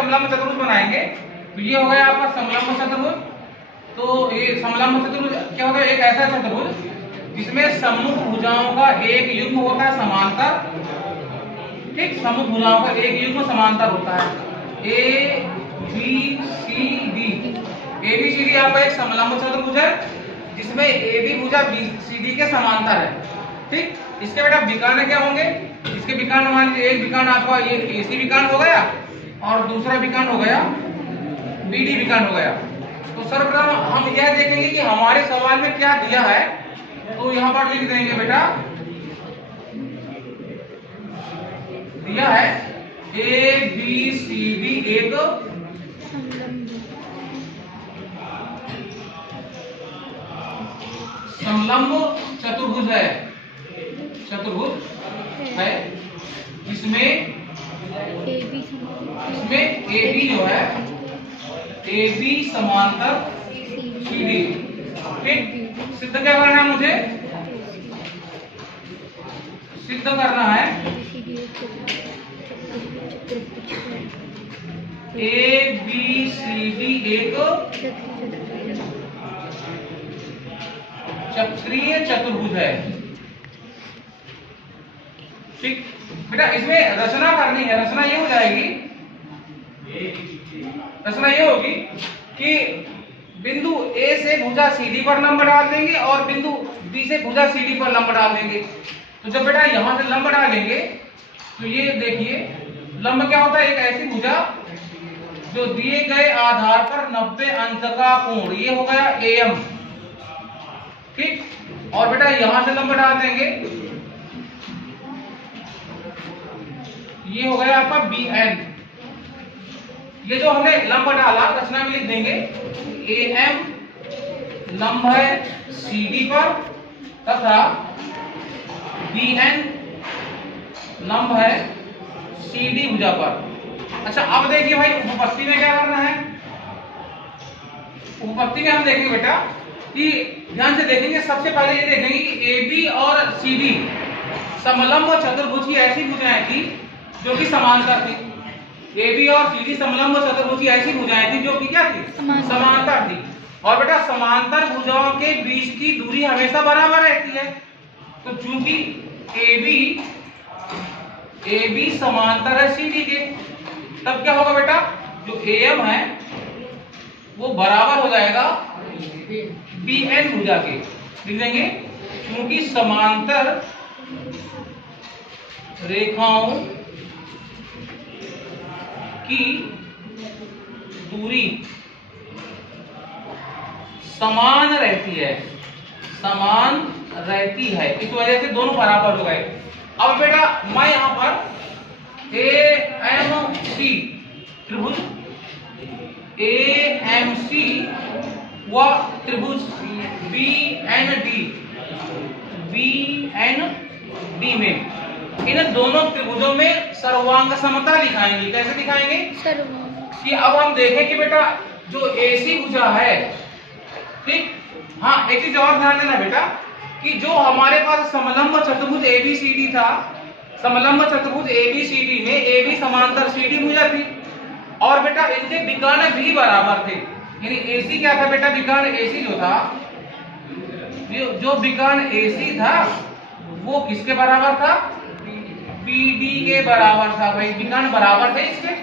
समलंब चतुर्भुज बनाएंगे। तो ये हो गया आपका समलंब चतुर्भुज। तो ये समलंब चतुर्भुज क्या होता है? एक ऐसा चतुर्भुज जिसमें सम्मुख भुजाओं का एक युग्म होता है समांतर। ठीक, सम्मुख भुजाओं का एक युग्म समांतर होता है। A B C D, A B C D आपका एक समलंब चतुर्भुज है जिसमें ए बी भुजा बी सी डी के समांतर है। ठीक, इसके बेटा विकर्ण क्या होंगे? इसके विकर्ण मान लीजिए एक विकर्ण आपका ये ए सी विकर्ण हो गया और दूसरा विकर्ण हो गया बी डी विकर्ण हो गया। तो सर्वप्रथम हम यह देखेंगे कि हमारे सवाल में क्या दिया है। तो यहां पर लिख देंगे बेटा, दिया है ए बी सी डी एक समलंब चतुर्भुज है, चतुर्भुज है जिसमें ए बी जो है ए बी समांतर सी डी। ठीक, सिद्ध क्या करना है? मुझे सिद्ध करना है ए बी सी डी एक चक्रीय चतुर्भुज है। ठीक बेटा, इसमें रचना करनी है। रचना ये हो जाएगी, रचना ये होगी कि बिंदु ए से भुजा सीडी पर लंब डाल देंगे और बिंदु बी से भुजा सीडी पर लंब डाल देंगे। तो जब बेटा यहां से लंब डालेंगे तो ये देखिए लंब क्या होता है? एक ऐसी भुजा जो दिए गए आधार पर 90 अंश का कोण, ये हो गया एम। ठीक, और बेटा यहां से लंब डाल देंगे, ये हो गया आपका बी एन। ये जो हमने लंब डाला रचना में लिख देंगे ए एम लंब है सी डी पर तथा बी एन लंब है सी डी भुजा पर। अच्छा, अब देखिए भाई उपपत्ति में क्या करना है। उपपत्ति में हम देखेंगे बेटा कि ध्यान से देखेंगे, सबसे पहले ये देखेंगे कि ए बी और सी डी समलंब चतुर्भुज की ऐसी भुजाएं थी जो कि समांतर थी। ए बी और सी डी समलंब चतुर्भुज की ऐसी भुजाएं थी जो कि क्या थी? समांतर थी। और बेटा समांतर भुजाओं के बीच की दूरी हमेशा बराबर रहती है। तो चूंकि ए बी समांतर है सी डी के, तब क्या होगा बेटा? जो ए एम है वो बराबर हो जाएगा बी एन भुजा के। लिख देंगे क्योंकि समांतर रेखाओं की दूरी समान रहती है, समान रहती है, इस वजह से दोनों बराबर हो गए। अब बेटा मैं यहां पर ए एम सी त्रिभुज ए एम सी व त्रिभुज बी एन डी में इन दोनों त्रिभुजों में सर्वांग समता दिखाएंगे। कैसे दिखाएंगे? कि अब हम देखें कि बेटा जो एसी भुजा है, ठीक, हाँ एक चीज और ध्यान देना बेटा कि जो हमारे पास समलंब चतुर्भुज एबीसीडी था, समलंब चतुर्भुज एबीसीडी में एबी समांतर सीडी भुजा थी और बेटा इनके विकर्ण भी बराबर थे। यानी एसी क्या था बेटा? विकर्ण एसी जो था, जो विकर्ण एसी था वो किसके बराबर था? बीडी के बराबर था। भाई विकर्ण बराबर थे इसके।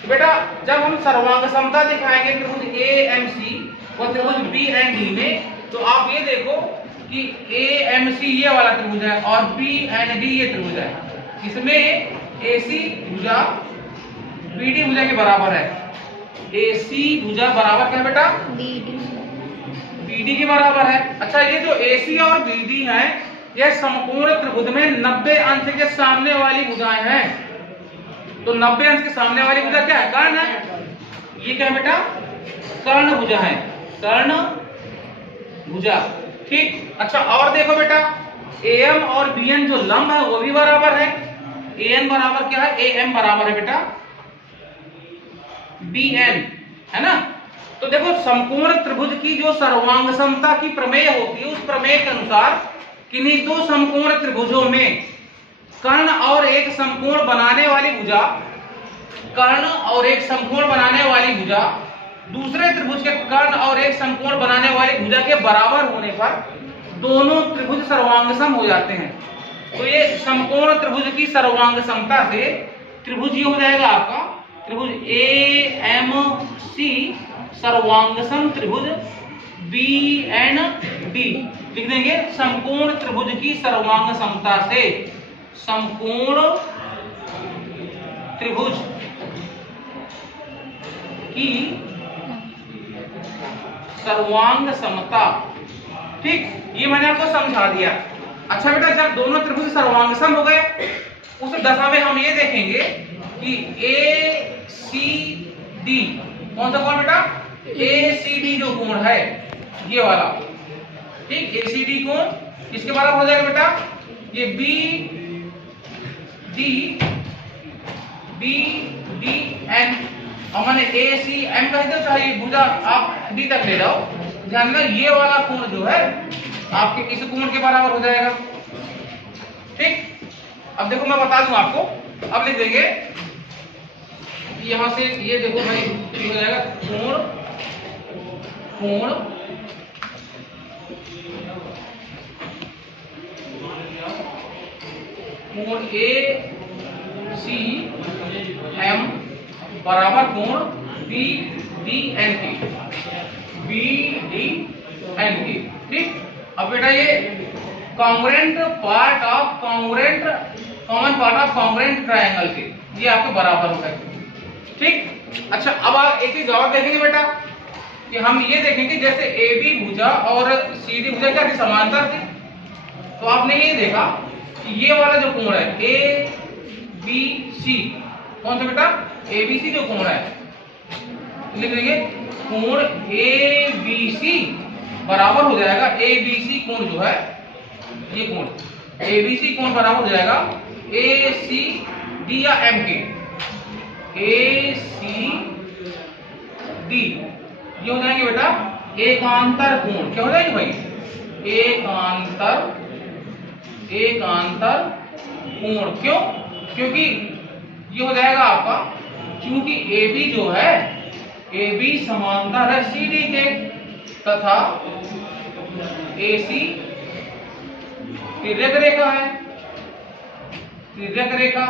तो बेटा जब हम सर्वांग समता दिखाएंगे त्रिभुज ए एम सी और त्रिभुज बी एन डी में, तो आप ये देखो कि ए एम सी ये वाला त्रिभुज है और बी एन डी ये त्रिभुज है। इसमें एसी भुजा बीडी भुजा के बराबर है। एसी भुजा बराबर क्या है बेटा? बीडी के बराबर है। अच्छा, ये जो एसी और बीडी है यह समकोण त्रिभुज में 90 अंश के सामने वाली भुजाएं हैं। तो 90 अंश के सामने वाली भुजा क्या है? कर्ण है। ये क्या है बेटा? कर्ण भुजा है, कर्ण भुजा। ठीक, अच्छा और देखो बेटा एम और बीएन जो लंब है वो भी बराबर है। एन बराबर क्या है? एम बराबर है बेटा बीएन, है ना। तो देखो समकोण त्रिभुज की जो सर्वांग समता की प्रमेय होती है, उस प्रमेय के अनुसार किन्हीं दो समकोण त्रिभुजों में कर्ण और एक समकोण बनाने वाली भुजा कर्ण और एक समकोण बनाने वाली भुजा दूसरे त्रिभुज के कर्ण और एक समकोण बनाने वाली भुजा के बराबर होने पर दोनों त्रिभुज सर्वांगसम हो जाते हैं। तो ये समकोण त्रिभुज की सर्वांग समता से त्रिभुज ये हो जाएगा आपका त्रिभुज AMC सर्वांगसम त्रिभुज BND लिख देंगे। समकोण त्रिभुज की सर्वांग समता से समकोण त्रिभुज की सर्वांग समता। ठीक, ये मैंने आपको समझा दिया। अच्छा बेटा, जब दोनों त्रिभुज सर्वांगसम हो गए उस दशा में हम ये देखेंगे कि ACD कौन सा कोण बेटा? ACD जो कोण है ये वाला, ठीक, ACD कोण किसके बराबर हो जाएगा बेटा? ये BDN और मैंने ACM कह दो, चाहे ये भुजा आप D तक ले जाओ, ध्यान देना ये वाला कोण जो है आपके इस कोण के बराबर हो जाएगा। ठीक, अब देखो मैं बता दूं आपको, अब लिख देंगे यहां से, ये देखो भाई हो जाएगा कोण ACM बराबर कोण BDN की। ठीक, अब बेटा ये congruent part of congruent common part of congruent triangle के ये आपके बराबर हो गए। ठीक, अच्छा अब आप एक चीज और देखेंगे बेटा कि हम ये देखेंगे जैसे AB भुजा और CD भुजा क्या समांतर थी, तो आपने ये देखा कि ये वाला जो कोण है ABC, कौन सा बेटा? ABC जो कोण है लिख देंगे कोण ABC बराबर हो जाएगा ABC कोण जो है ये कोण ABC कोण बराबर हो जाएगा ACD या M के। ACD ये हो जाएंगे बेटा एकांतर कोण। क्या हो जाएंगे भाई? एकांतर कोण। क्यों? क्योंकि ये हो जाएगा आपका, क्योंकि AB जो है AB समांतर है CD के तथा AC तिर्यक रेखा है, तिर्यक रेखा।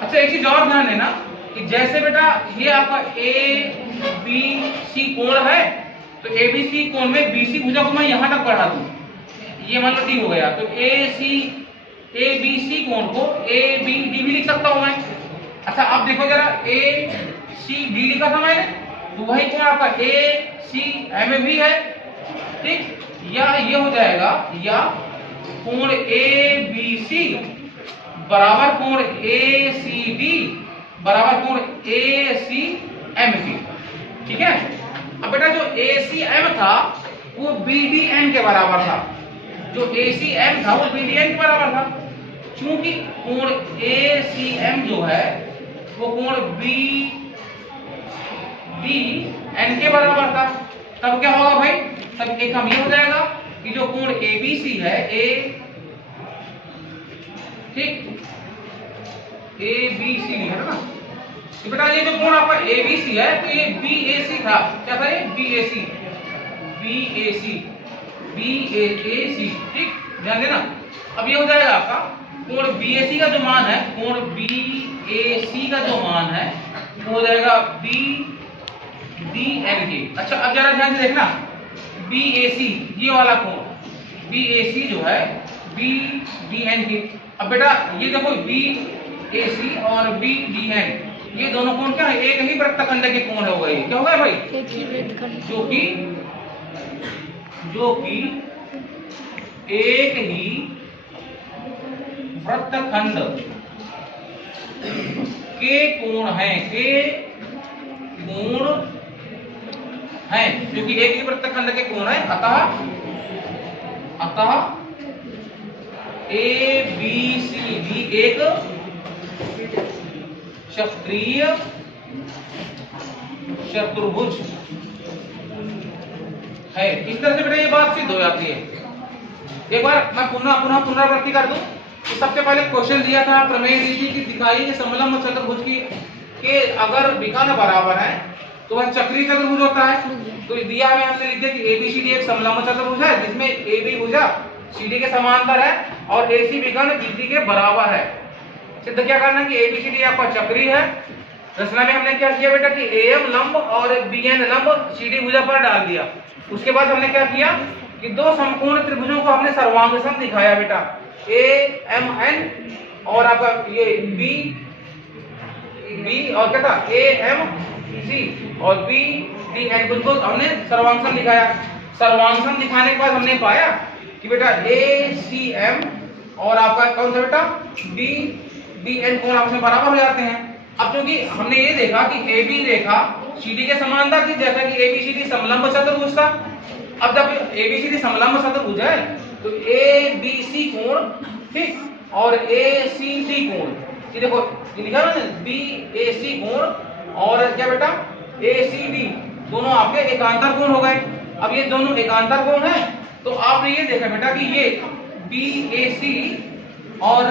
अच्छा एक चीज और ध्यान देना कि जैसे बेटा ये आपका ABC कोण है, तो ABC कोण में BC भुजा को मैं यहां तक बढ़ा दूं, ये मान लो D हो गया, तो ABC कोण को ABD भी लिख सकता हूं मैं। अच्छा अब देखो जरा ACD लिखा था मैंने, तो वही कोण आपका ACM भी है। ठीक, या ये हो जाएगा, या कोण ABC बराबर कोण ACD बराबर कोण ACM की। ठीक है, अब बेटा जो ACM था वो BDN के बराबर था, जो ACM था वो BDN के बराबर था। क्योंकि कोण ACM जो है वो कोण BDN के बराबर था, तब क्या होगा भाई? तब एक हम ये हो जाएगा कि जो कोण ABC है ठीक ABC है ना, तो बेटा ये जो कोण आपका ABC है तो ये BAC था। क्या था ये? BAC। ठीक, ध्यान देना। अब ये हो जाएगा आपका कोण BAC का जो मान है, कोण BAC का जो मान है वो हो जाएगा BDN के। अच्छा अब जरा ध्यान से देखना, BAC ये वाला कोण BAC जो है BDN के। अब बेटा ये देखो BAC और BDN ये दोनों कोण क्या है? एक ही वृत्तखंड के कोण हो गए। क्या हो गए भाई? एक ही वृत्तखंड, जो कि एक ही वृत्तखंड के कोण हैं, क्योंकि एक ही वृत्तखंड के कोण है, अतः ABCD एक चक्रीय चतुर्भुज है। इस तरह से बेटा ये बात सिद्ध हो जाती है। एक बार मैं पुनरावृत्ति कर दूं तो सबसे पहले क्वेश्चन दिया था, प्रमेय दी थी कि दिखाइए समलंब चतुर्भुज की के अगर विकर्ण बराबर है तो वह चक्रीय चतुर्भुज होता है। तो दिया हमें, हमने लिख दिया कि एबीसीडी एक समलंब चतुर्भुज है जिसमें एबी भुजा सीडी के समांतर है और एसी विकर्ण बीडी के बराबर है। सिद्ध क्या करना है कि एबीसीडी आपका चक्रीय है। रचना में हमने क्या किया बेटा कि एएम लंब और बीएन लंब सीडी भुजा पर डाल दिया। उसके बाद हमने क्या किया कि दो समकोण त्रिभुजों को हमने सर्वांग सम दिखाया बेटा, एएमएन और आपका ये बी और क्या था एएमसी और बीडीएन, बिल्कुल हमने सर्वांग सम दिखाया। सर्वांग सम दिखाने के बाद हमने पाया कि बेटा एसीएम और आपका कौन सा बेटा बीडीएन कोण आपस में बराबर हो जाते हैं। अब क्योंकि हमने ये देखा कि AB रेखा CD के समांतर थी, जैसा कि ABCD समलंब चतुर्भुज था। अब जब ABCD समलंब चतुर्भुज है तो ABC कोण फिक्स और ACD कोण, ये देखो ये लिखा है ना BAC कोण और क्या बेटा ACD दोनों आपके एकांतर कोण हो गए। अब ये दोनों एकांतर कोण है तो आपने ये देखा बेटा कि ये BAC और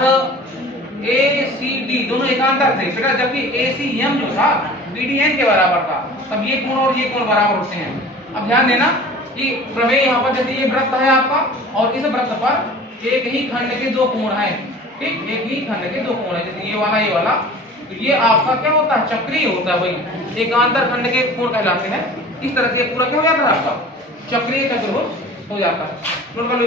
ACD दोनों एकांतर थे बेटा, जबकि ACM जो था BDN के बराबर था। तब ये कोण और ये कोण बराबर होते हैं। अब ध्यान देना कि प्रमेय यहाँ पर जैसे ये वृत्त है आपका और इस वृत्त पर एक ही खंड के दो कोण हैं, ठीक, एक ही खंड के दो कोण है, जैसे ये वाला, तो ये आपका क्या होता है चक्रीय होता है, वही एकांतर खंड के कोण कहलाते हैं। इस तरह से पूरा क्या हो जाता है आपका चक्रीय चतुर्भुज हो जाता है। नोट कर लो।